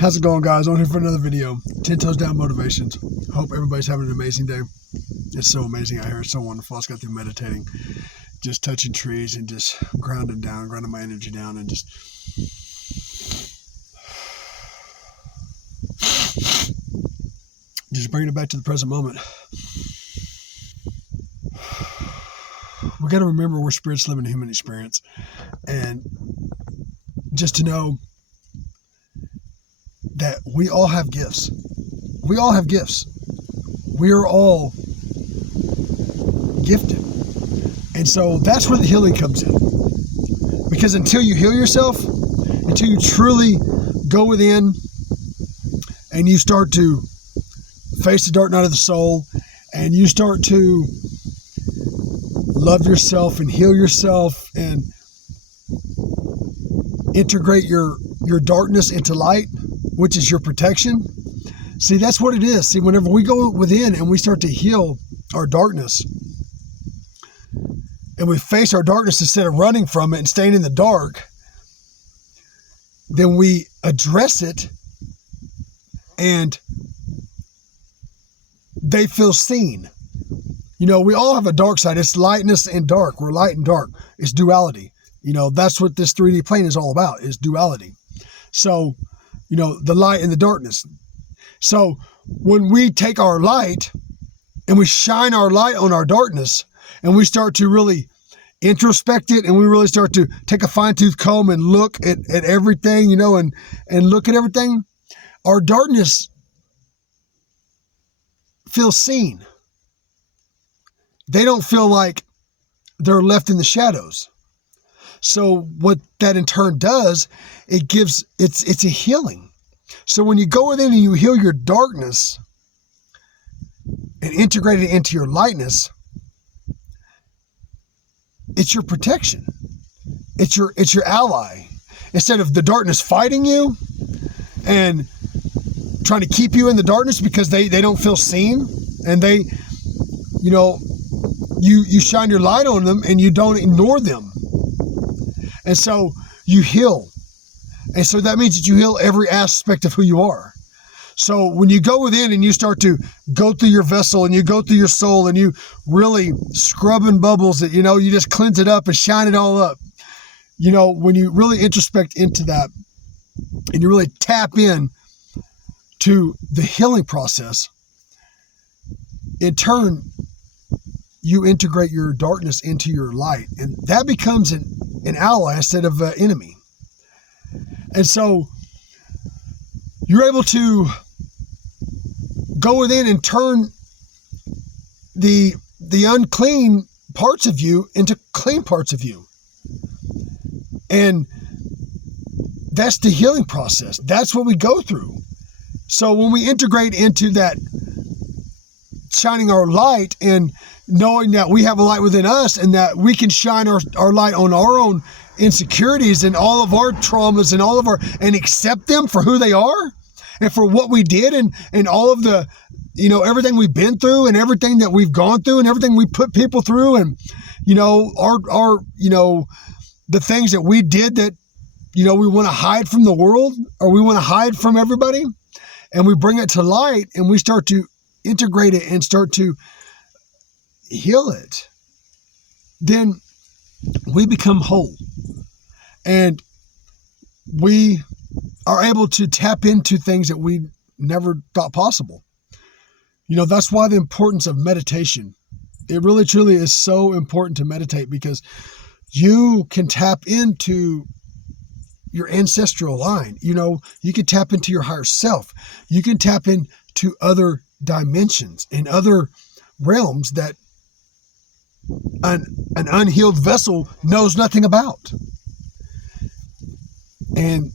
How's it going, guys? I'm here for another video. 10 Toes Down Motivations. Hope everybody's having an amazing day. It's so amazing out here. It's so wonderful. I just got through meditating, just touching trees and just grounding my energy down, and just bringing it back to the present moment. We got to remember we're spirits living a human experience, and just to know that we all have gifts. We all have gifts. We are all gifted. And so that's where the healing comes in. Because until you heal yourself, until you truly go within and you start to face the dark night of the soul, and you start to love yourself and heal yourself and integrate your darkness into light, which is your protection. See, that's what it is. See, whenever we go within and we start to heal our darkness and we face our darkness instead of running from it and staying in the dark, then we address it and they feel seen. You know, we all have a dark side. It's lightness and dark. We're light and dark. It's duality. You know, that's what this 3D plane is all about, is duality. So, you know, the light and the darkness. So when we take our light and we shine our light on our darkness and we start to really introspect it, and we really start to take a fine-tooth comb and look at everything, you know, and look at everything, our darkness feels seen. They don't feel like they're left in the shadows. So what that in turn does, it's a healing. So when you go within and you heal your darkness and integrate it into your lightness, it's your protection. It's your ally. Instead of the darkness fighting you and trying to keep you in the darkness because they don't feel seen, and they, you know, you shine your light on them and you don't ignore them. And so you heal. And so that means that you heal every aspect of who you are. So when you go within and you start to go through your vessel and you go through your soul and you really scrubbing bubbles it, you know, you just cleanse it up and shine it all up. You know, when you really introspect into that and you really tap in to the healing process, in turn, you integrate your darkness into your light, and that becomes an ally instead of an enemy. And so you're able to go within and turn the unclean parts of you into clean parts of you. And that's the healing process. That's what we go through. So when we integrate into that shining our light and knowing that we have a light within us and that we can shine our light on our own insecurities and all of our traumas and and accept them for who they are and for what we did and all of the, you know, everything we've been through and everything that we've gone through and everything we put people through, and, you know, our you know, the things that we did that, you know, we want to hide from the world or we want to hide from everybody, and we bring it to light and we start to integrate it and start to heal it, then we become whole and we are able to tap into things that we never thought possible. You know, that's why the importance of meditation. It really truly is so important to meditate, because you can tap into your ancestral line. You know, you can tap into your higher self. You can tap into other dimensions and other realms that an unhealed vessel knows nothing about. And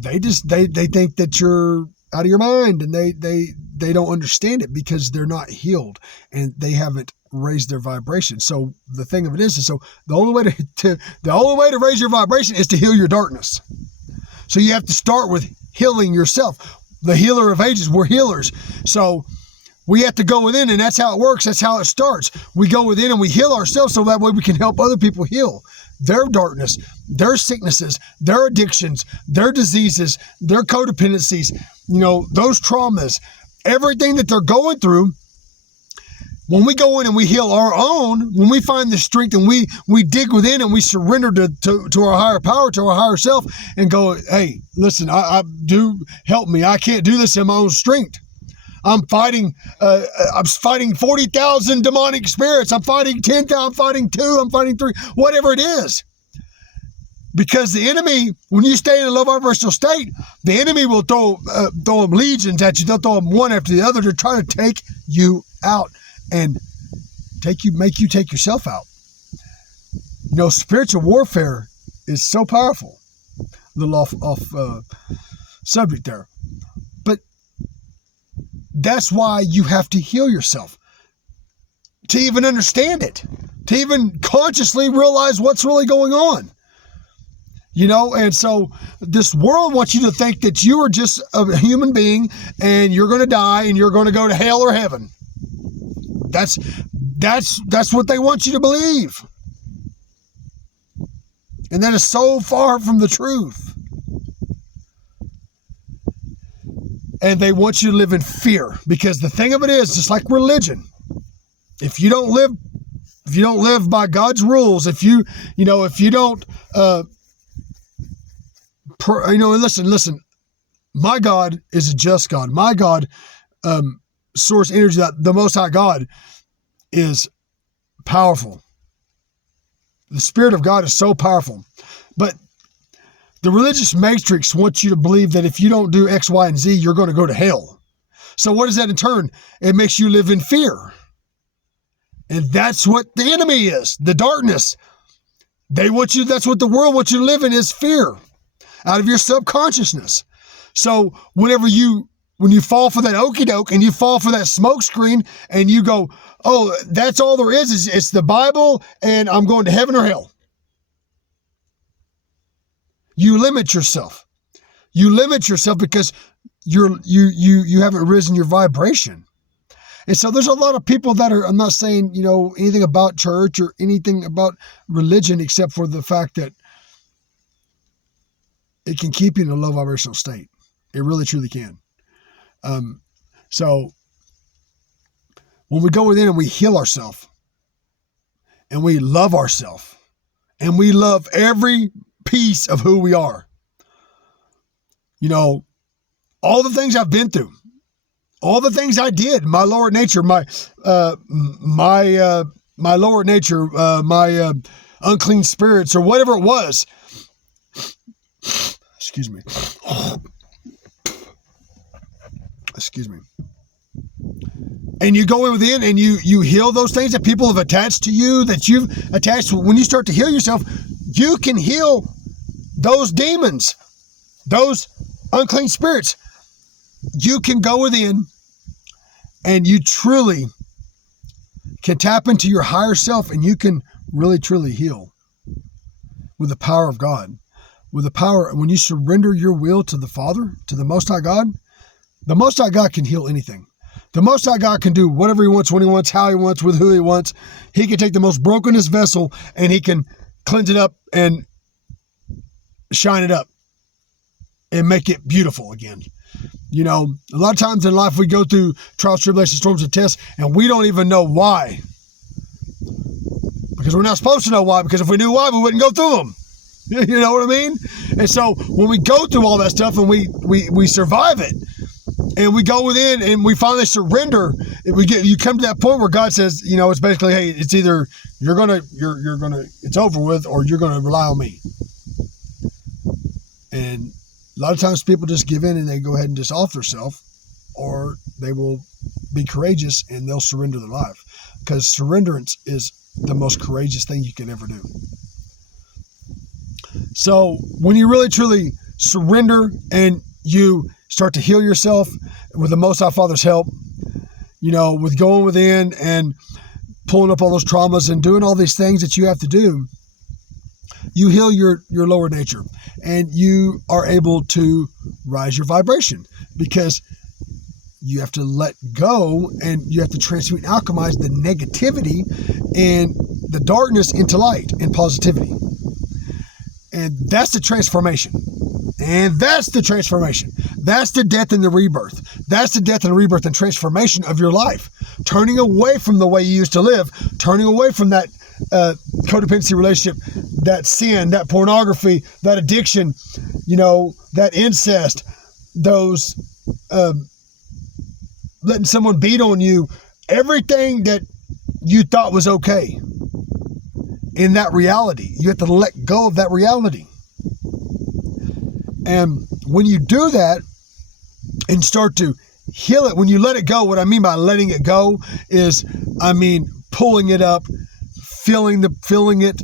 they think that you're out of your mind, and they don't understand it because they're not healed and they haven't raised their vibration. So the thing of it is so the only way to raise your vibration is to heal your darkness. So you have to start with healing yourself. The healer of ages, we're healers. So we have to go within, and that's how it works. That's how it starts. We go within and we heal ourselves so that way we can help other people heal. their darkness, their sicknesses, their addictions, their diseases, their codependencies, those traumas, everything that they're going through. When we go in and we heal our own, when we find the strength and we dig within and we surrender to our higher power, to our higher self, and go, hey, listen, I do help me. I can't do this in my own strength. I'm fighting 40,000 demonic spirits. I'm fighting 10,000. I'm fighting 2. I'm fighting 3. Whatever it is. Because the enemy, when you stay in a low vibrational state, the enemy will throw them legions at you. They'll throw them one after the other to try to take you out and make you take yourself out. Spiritual warfare is so powerful. A little off subject there. But that's why you have to heal yourself. To even understand it. To even consciously realize what's really going on. And so this world wants you to think that you are just a human being and you're going to die and you're going to go to hell or heaven. That's what they want you to believe. And that is so far from the truth. And they want you to live in fear, because the thing of it is, just like religion, if you don't live by God's rules, if you don't, listen, my God is a just God. My God, source energy, that the Most High God is powerful. The Spirit of God is so powerful. But the religious matrix wants you to believe that if you don't do X, Y, and Z, you're going to go to hell. So what does that in turn? It makes you live in fear. And that's what the enemy is, the darkness. That's what the world wants you to live in, is fear, out of your subconsciousness. So when you fall for that okie doke and you fall for that smoke screen and you go, oh, that's all there is it's the Bible and I'm going to heaven or hell. You limit yourself. You limit yourself because you haven't risen your vibration. And so there's a lot of people that are, I'm not saying, anything about church or anything about religion, except for the fact that it can keep you in a low vibrational state. It really, truly can. So when we go within and we heal ourselves and we love ourselves and we love every piece of who we are, all the things I've been through, all the things I did, my lower nature, my lower nature, my unclean spirits or whatever it was. Excuse me. And you go within and you heal those things that people have attached to you, that you've attached. When you start to heal yourself, you can heal those demons, those unclean spirits. You can go within and you truly can tap into your higher self, and you can really, truly heal with the power of God. With the power, when you surrender your will to the Father, to the Most High God, the Most High God can heal anything. The Most High God can do whatever He wants, when He wants, how He wants, with who He wants. He can take the most brokenest vessel and He can cleanse it up and shine it up and make it beautiful again. A lot of times in life we go through trials, tribulations, storms, and tests, and we don't even know why. Because we're not supposed to know why, because if we knew why, we wouldn't go through them. You know what I mean? And so when we go through all that stuff and we survive it, and we go within and we finally surrender, you come to that point where God says, it's basically, hey, it's either you're gonna it's over with, or you're gonna rely on me. And a lot of times people just give in and they go ahead and just off themselves, or they will be courageous and they'll surrender their life, because surrenderance is the most courageous thing you can ever do. So when you really truly surrender and you start to heal yourself with the Most High Father's help, with going within and pulling up all those traumas and doing all these things that you have to do, you heal your lower nature and you are able to rise your vibration, because you have to let go and you have to transmute and alchemize the negativity and the darkness into light and positivity. And that's the transformation. And that's the transformation. That's the death and the rebirth. That's the death and rebirth and transformation of your life. Turning away from the way you used to live, turning away from that codependency relationship, that sin, that pornography, that addiction, that incest, those letting someone beat on you, everything that you thought was okay. In that reality, you have to let go of that reality. And when you do that and start to heal it, when you let it go, what I mean by letting it go is, pulling it up, feeling it,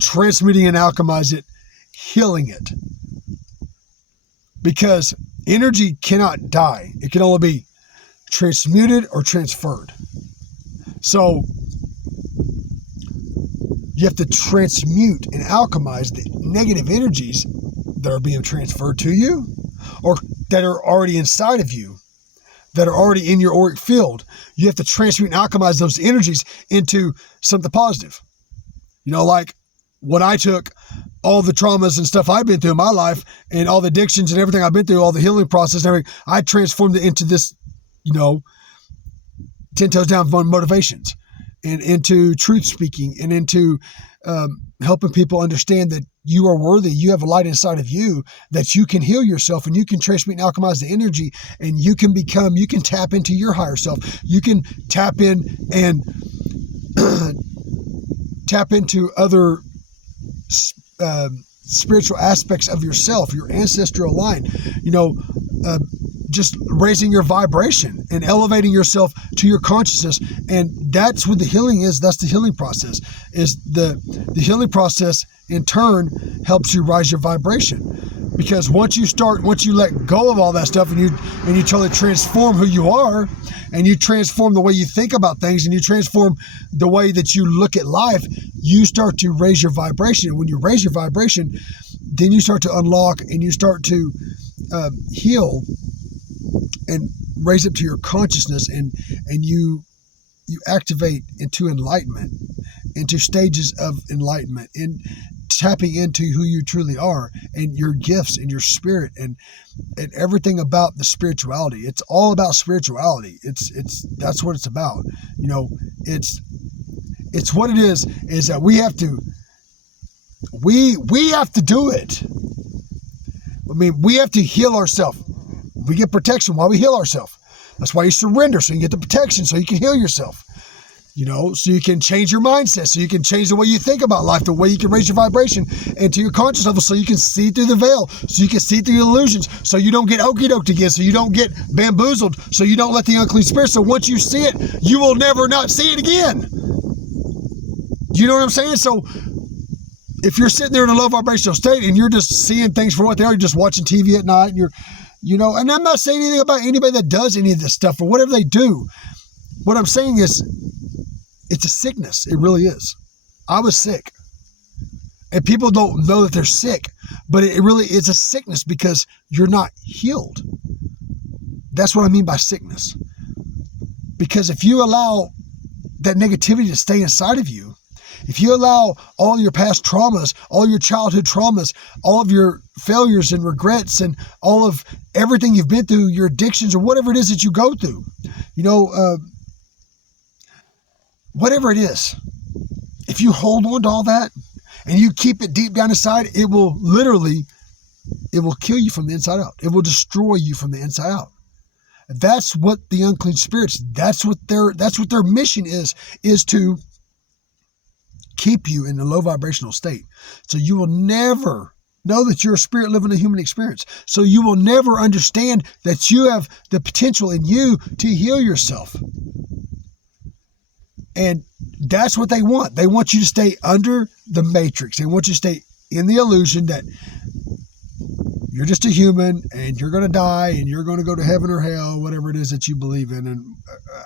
transmuting and alchemize it, healing it. Because energy cannot die. It can only be transmuted or transferred. So you have to transmute and alchemize the negative energies that are being transferred to you or that are already inside of you, that are already in your auric field. You have to transmute and alchemize those energies into something positive. Like when I took all the traumas and stuff I've been through in my life and all the addictions and everything I've been through, all the healing process and everything, I transformed it into this, 10 toes down motivations and into truth speaking and into helping people understand that you are worthy. You have a light inside of you that you can heal yourself and you can transmute and alchemize the energy and you can tap into your higher self. You can tap in and tap into other spiritual aspects of yourself, your ancestral line, just raising your vibration and elevating yourself to your consciousness. And that's what the healing is. That's the healing process. Is the healing process in turn helps you rise your vibration. Because once you let go of all that stuff and you totally transform who you are and you transform the way you think about things and you transform the way that you look at life, you start to raise your vibration. And when you raise your vibration, then you start to unlock and you start to heal and raise up to your consciousness and you activate into enlightenment, into stages of enlightenment, in tapping into who you truly are and your gifts and your spirit and everything about the spirituality. It's all about spirituality. That's what it's about. It's what it is that we have to do it. We have to heal ourselves. We get protection while we heal ourselves. That's why you surrender, so you get the protection, so you can heal yourself. So you can change your mindset, so you can change the way you think about life, the way you can raise your vibration into your conscious level, so you can see through the veil, so you can see through the illusions, so you don't get okey-doked again, so you don't get bamboozled, so you don't let the unclean spirit. So once you see it, you will never not see it again. You know what I'm saying? So if you're sitting there in a low vibrational state and you're just seeing things for what they are, you're just watching TV at night, and and I'm not saying anything about anybody that does any of this stuff or whatever they do. What I'm saying is, it's a sickness. It really is. I was sick. And people don't know that they're sick, but it really is a sickness because you're not healed. That's what I mean by sickness. Because if you allow that negativity to stay inside of you, if you allow all your past traumas, all your childhood traumas, all of your failures and regrets and all of everything you've been through, your addictions or whatever it is that you go through, whatever it is, if you hold on to all that and you keep it deep down inside, it will kill you from the inside out. It will destroy you from the inside out. That's what the unclean spirits, that's what their mission is to keep you in a low vibrational state. So you will never know that you're a spirit living a human experience. So you will never understand that you have the potential in you to heal yourself. And that's what they want. They want you to stay under the matrix. They want you to stay in the illusion that you're just a human and you're going to die and you're going to go to heaven or hell, whatever it is that you believe in. And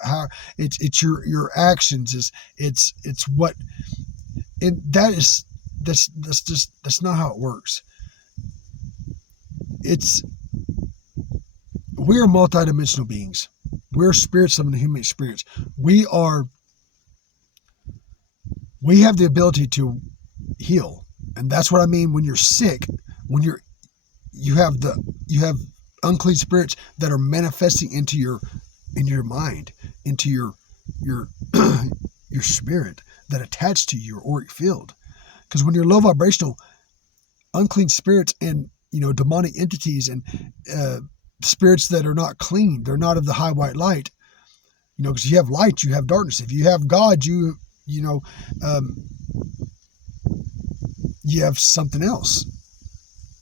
how it's your actions it's what, and that's not how it works. We're multidimensional beings. We're spirits of the human experience. We have the ability to heal. And that's what I mean when you're sick, when you have unclean spirits that are manifesting into your mind, into your your spirit, that attach to your auric field. Because when you're low vibrational, unclean spirits and demonic entities and spirits that are not clean, they're not of the high white light. Because you have light, you have darkness. If you have God, you have something else.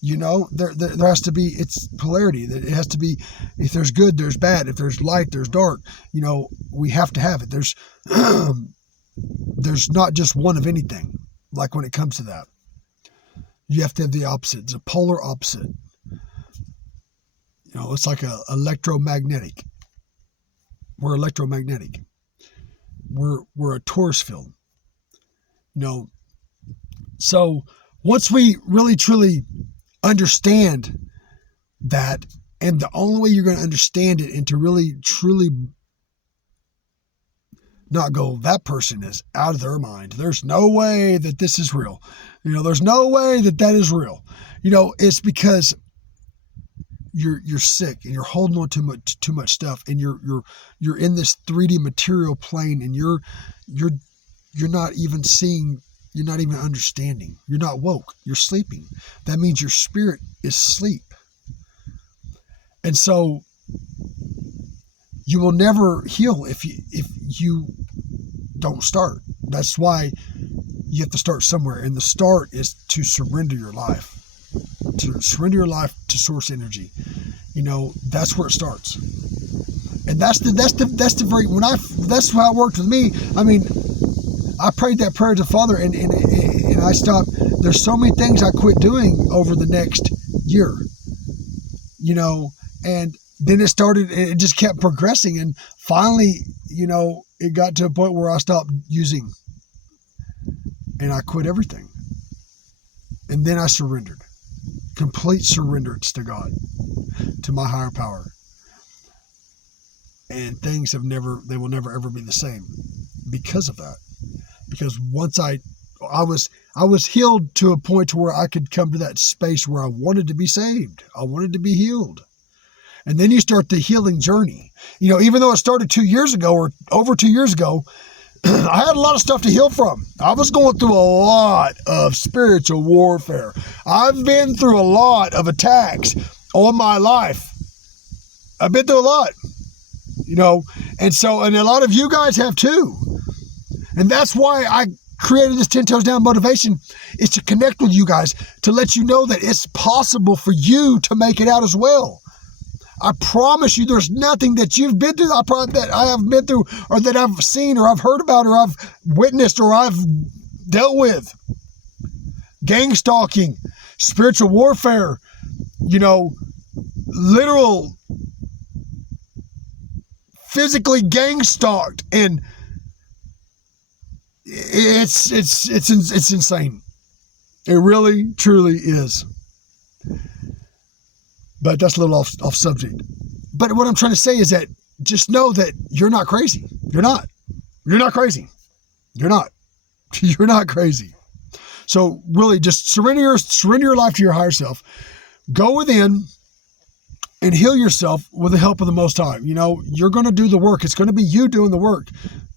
There has to be, it's polarity. It has to be, if there's good, there's bad. If there's light, there's dark. We have to have it. There's not just one of anything. Like when it comes to that, you have to have the opposite. It's a polar opposite. It's like a electromagnetic. We're electromagnetic. We're a torus field. So once we really truly understand that, and the only way you're going to understand it and to really truly not go, that person is out of their mind. There's no way that this is real. There's no way that is real. It's because you're sick and you're holding on too much stuff, and you're in this 3D material plane, and you're not even seeing. You're not even understanding. You're not woke. You're sleeping. That means your spirit is asleep. And so you will never heal if you don't start. That's why you have to start somewhere. And the start is to surrender your life. To surrender your life to source energy. That's where it starts. And that's how it worked with me. I mean, I prayed that prayer to the Father, and I stopped. There's so many things I quit doing over the next year, and then it just kept progressing. And finally, it got to a point where I stopped using, and I quit everything. And then I surrendered, complete surrenderance to God, to my higher power. And things they will never ever be the same because of that. Because once I was healed to a point to where I could come to that space where I wanted to be saved. I wanted to be healed. And then you start the healing journey. Even though it started 2 years ago or over 2 years ago, I had a lot of stuff to heal from. I was going through a lot of spiritual warfare. I've been through a lot of attacks all my life. I've been through a lot, and a lot of you guys have too. And that's why I created this 10 Toes Down motivation, is to connect with you guys, to let you know that it's possible for you to make it out as well. I promise you, there's nothing that you've been through that I have been through, or that I've seen, or I've heard about, or I've witnessed, or I've dealt with. Gang stalking, spiritual warfare, literal, physically gang stalked, and it's insane. It really, truly is. But that's a little off subject. But what I'm trying to say is that just know that you're not crazy. You're not. You're not crazy. You're not. You're not crazy. So really, just surrender your life to your higher self. Go within and heal yourself with the help of the Most High. You're going to do the work. It's going to be you doing the work.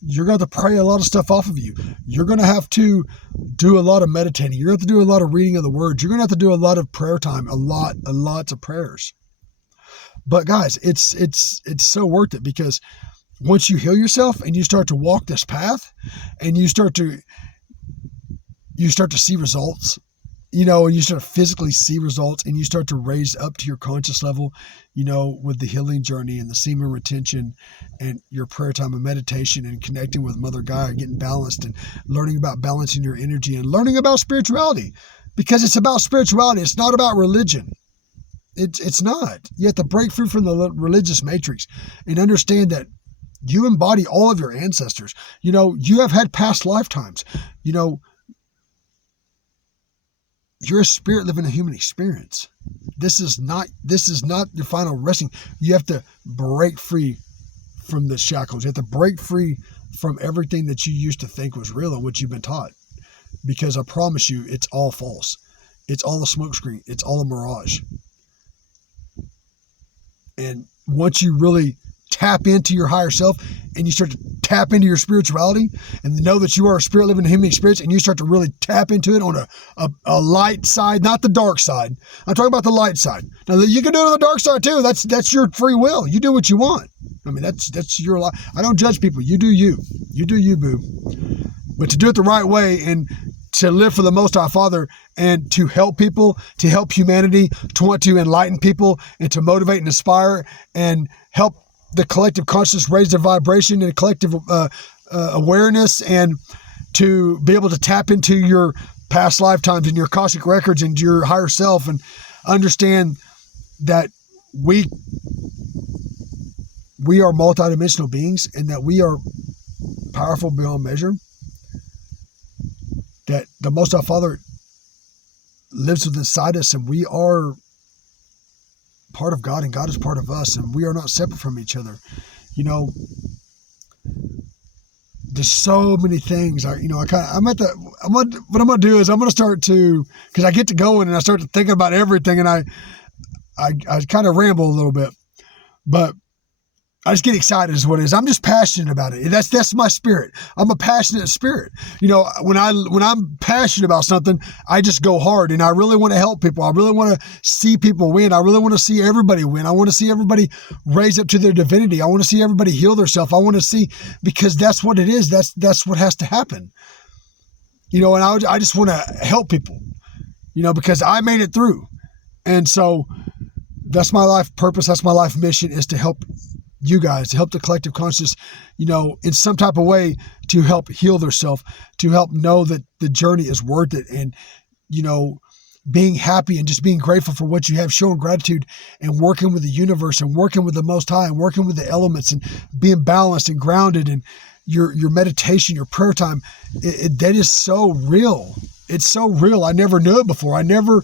You're going to have to pray a lot of stuff off of you. You're going to have to do a lot of meditating. You're going to have to do a lot of reading of the Word. You're going to have to do a lot of prayer time, lots of prayers. But guys, it's so worth it, because once you heal yourself and you start to walk this path, and you start to see results, and you start to physically see results, and you start to raise up to your conscious level, with the healing journey and the semen retention and your prayer time and meditation and connecting with Mother Gaia, getting balanced and learning about balancing your energy and learning about spirituality, because it's about spirituality. It's not about religion. It's not. You have to break free from the religious matrix and understand that you embody all of your ancestors. You have had past lifetimes. You're a spirit living a human experience. This is not your final resting. You have to break free from the shackles. You have to break free from everything that you used to think was real and what you've been taught. because I promise you, it's all false. It's all a smokescreen. It's all a mirage. And once you really tap into your higher self and you start to tap into your spirituality and know that you are a spirit living in human experience, and you start to really tap into it on a light side, not the dark side. I'm talking about the light side. Now, you can do it on the dark side too. That's your free will. You do what you want. I mean, that's your life. I don't judge people. You do you. You do you, boo. But to do it the right way and to live for the Most High Father and to help people, to help humanity, to want to enlighten people and to motivate and inspire and help the collective consciousness raise their vibration and collective awareness, and to be able to tap into your past lifetimes and your Akashic records and your higher self, and understand that we are multidimensional beings and that we are powerful beyond measure, that the Most High Father lives within inside us, and we are part of God and God is part of us, and we are not separate from each other. You know, there's so many things. What I'm going to do is I'm going to start to, because I get to going and I start to thinking about everything, and I kind of ramble a little bit, but I just get excited is what it is. I'm just passionate about it. That's my spirit. I'm a passionate spirit. You know, when I'm passionate about something, I just go hard, and I really want to help people. I really want to see people win. I really want to see everybody win. I want to see everybody raise up to their divinity. I want to see everybody heal themselves. I want to see, because that's what it is. That's what has to happen. You know, and I just want to help people, you know, because I made it through. And so that's my life purpose. That's my life mission, is to help you guys, to help the collective consciousness, you know, in some type of way, to help heal themselves, to help know that the journey is worth it. And, you know, being happy and just being grateful for what you have, showing gratitude and working with the universe and working with the Most High and working with the elements and being balanced and grounded, and your meditation, your prayer time, that is so real. It's so real. I never knew it before. I never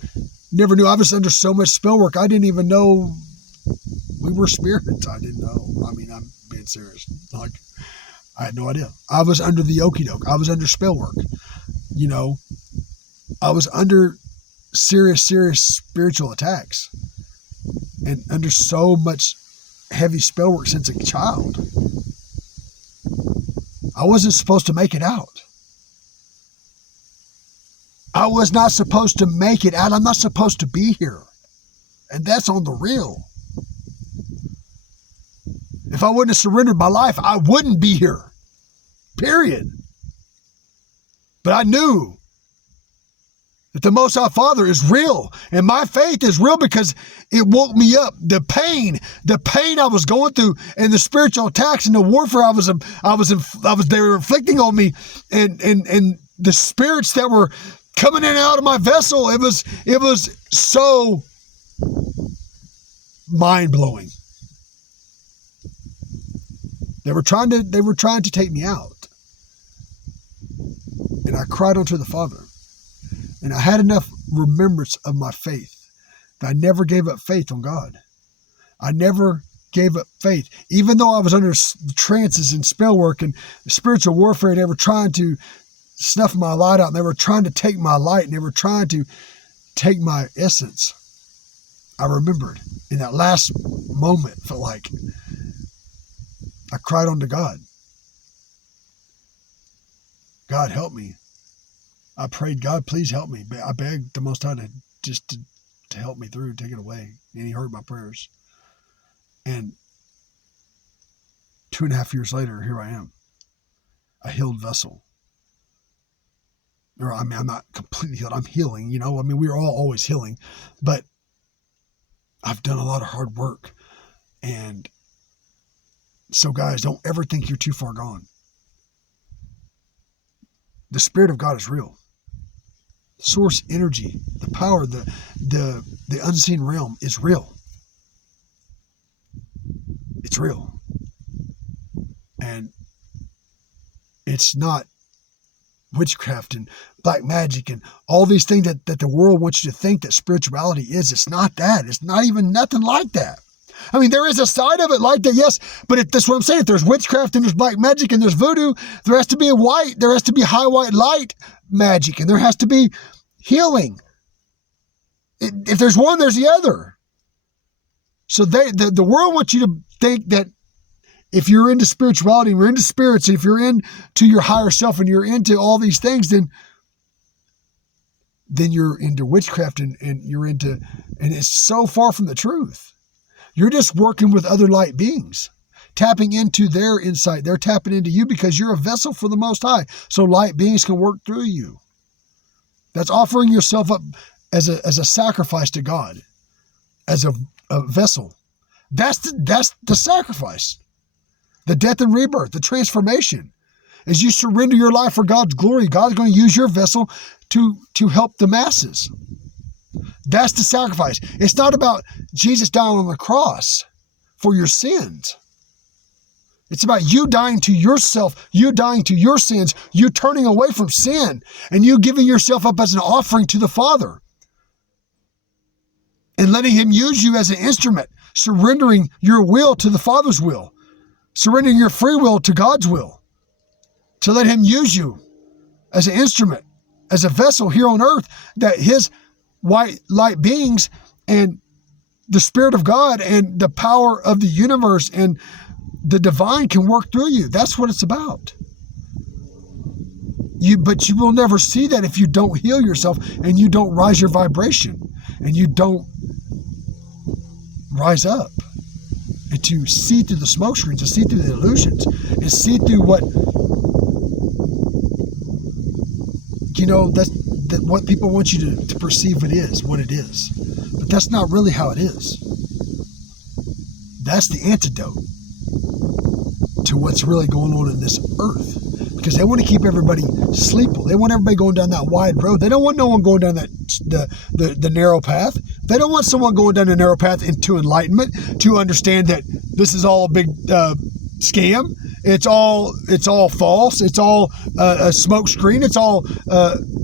knew. I was under so much spell work. I didn't even know we were spirits. I didn't know. I mean, I'm being serious. Like, I had no idea. I was under the okie doke. I was under spell work. You know, I was under serious spiritual attacks and under so much heavy spell work since a child. I wasn't supposed to make it out. I was not supposed to make it out. I'm not supposed to be here. And that's on the real. If I wouldn't have surrendered my life, I wouldn't be here. Period. But I knew that the Most High Father is real, and my faith is real because it woke me up. The pain I was going through, and the spiritual attacks and the warfare they were inflicting on me, and the spirits that were coming in and out of my vessel. It was so mind blowing. They were trying to take me out. And I cried unto the Father. And I had enough remembrance of my faith that I never gave up faith on God. I never gave up faith. Even though I was under trances and spell work and spiritual warfare, they were trying to snuff my light out, and they were trying to take my light, and they were trying to take my essence. I remembered in that last moment, felt like I cried unto God. God, help me. I prayed, God, please help me. I begged the Most High to help me through, take it away. And he heard my prayers. And 2.5 years later, here I am, a healed vessel. Or, I mean, I'm not completely healed. I'm healing, you know. I mean, we're all always healing. But I've done a lot of hard work. And so, guys, don't ever think you're too far gone. The Spirit of God is real. Source energy, the power, the unseen realm is real. It's real. And it's not witchcraft and black magic and all these things that the world wants you to think that spirituality is. It's not that. It's not even nothing like that. I mean, there is a side of it like that, yes, but that's what I'm saying. If there's witchcraft and there's black magic and there's voodoo, there has to be there has to be high white light magic, and there has to be healing. If there's one, there's the other. So the world wants you to think that if you're into spirituality, you're into spirits, if you're into your higher self and you're into all these things, then you're into witchcraft and it's so far from the truth. You're just working with other light beings, tapping into their insight. They're tapping into you because you're a vessel for the Most High. So light beings can work through you. That's offering yourself up as a sacrifice to God, as a vessel. That's the sacrifice. The death and rebirth, the transformation. As you surrender your life for God's glory, God's going to use your vessel to help the masses. That's the sacrifice. It's not about Jesus dying on the cross for your sins. It's about you dying to yourself, you dying to your sins, you turning away from sin, and you giving yourself up as an offering to the Father. And letting Him use you as an instrument, surrendering your will to the Father's will, surrendering your free will to God's will, to let Him use you as an instrument, as a vessel here on earth, that His white light beings and the Spirit of God and the power of the universe and the divine can work through you. That's what it's about. But you will never see that if you don't heal yourself and you don't rise your vibration and you don't rise up and to see through the smoke screens, to see through the illusions, and see through what, that's what people want you to perceive it is, what it is. But that's not really how it is. That's the antidote to what's really going on in this earth. Because they want to keep everybody sleeping. They want everybody going down that wide road. They don't want no one going down the narrow path. They don't want someone going down the narrow path into enlightenment to understand that this is all a big scam. It's all false. It's all a smoke screen. It's all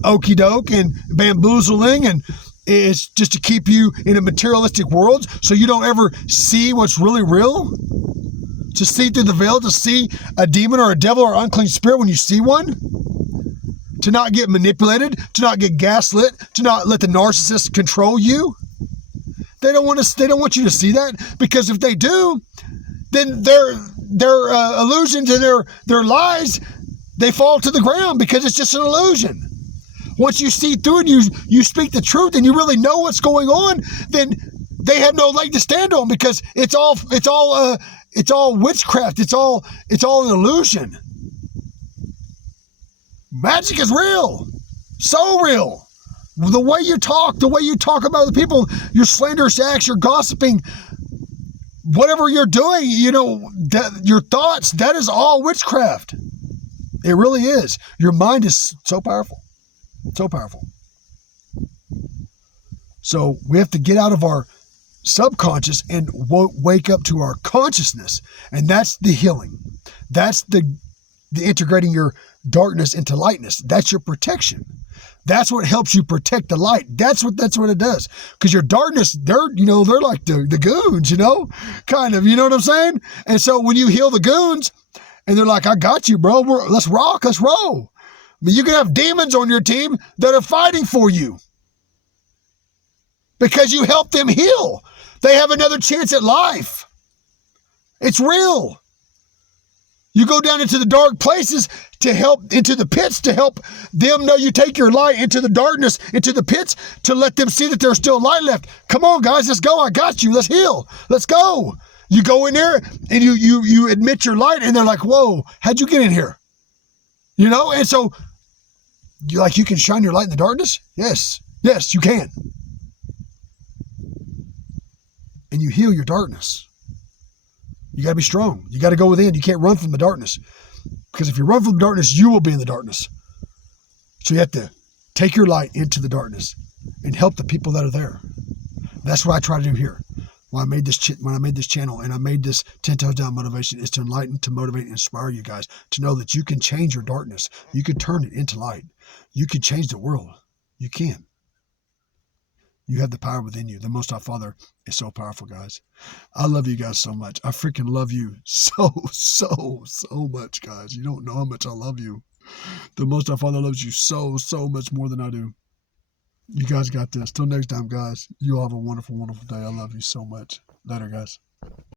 okey doke and bamboozling, and it's just to keep you in a materialistic world so you don't ever see what's really real. To see through the veil, to see a demon or a devil or unclean spirit when you see one, to not get manipulated, to not get gaslit, to not let the narcissist control you. They don't want you to see that, because if they do, then their illusions and their lies, they fall to the ground because it's just an illusion. Once you see through and you speak the truth and you really know what's going on, then they have no leg to stand on, because it's all witchcraft. It's all an illusion. Magic is real. So real. The way you talk about the people, your slanderous acts, your gossiping, whatever you're doing, your thoughts, that is all witchcraft. It really is. Your mind is so powerful. So powerful. So we have to get out of our subconscious and wake up to our consciousness, and that's the healing. That's the integrating your darkness into lightness. That's your protection. That's what helps you protect the light. That's what it does. Because your darkness, they're like the goons, kind of, you know what I'm saying? And so when you heal the goons, and they're like, I got you, bro. Let's rock, let's roll. I mean, you can have demons on your team that are fighting for you because you help them heal. They have another chance at life. It's real. You go down into the dark places to help, into the pits, to help them know you take your light into the darkness, into the pits, to let them see that there's still light left. Come on, guys, let's go. I got you. Let's heal. Let's go. You go in there and you admit your light, and they're like, whoa, how'd you get in here? And so you can shine your light in the darkness? Yes, you can. And you heal your darkness. You got to be strong. You got to go within. You can't run from the darkness. Because if you run from darkness, you will be in the darkness. So you have to take your light into the darkness and help the people that are there. That's what I try to do here. When I made this channel and I made this 10 Toes Down Motivation, is to enlighten, to motivate, and inspire you guys to know that you can change your darkness. You can turn it into light. You can change the world. You can. You have the power within you. The Most High Father is so powerful, guys. I love you guys so much. I freaking love you so much, guys. You don't know how much I love you. The Most High Father loves you so much more than I do. You guys got this. Till next time, guys. You all have a wonderful, wonderful day. I love you so much. Later, guys.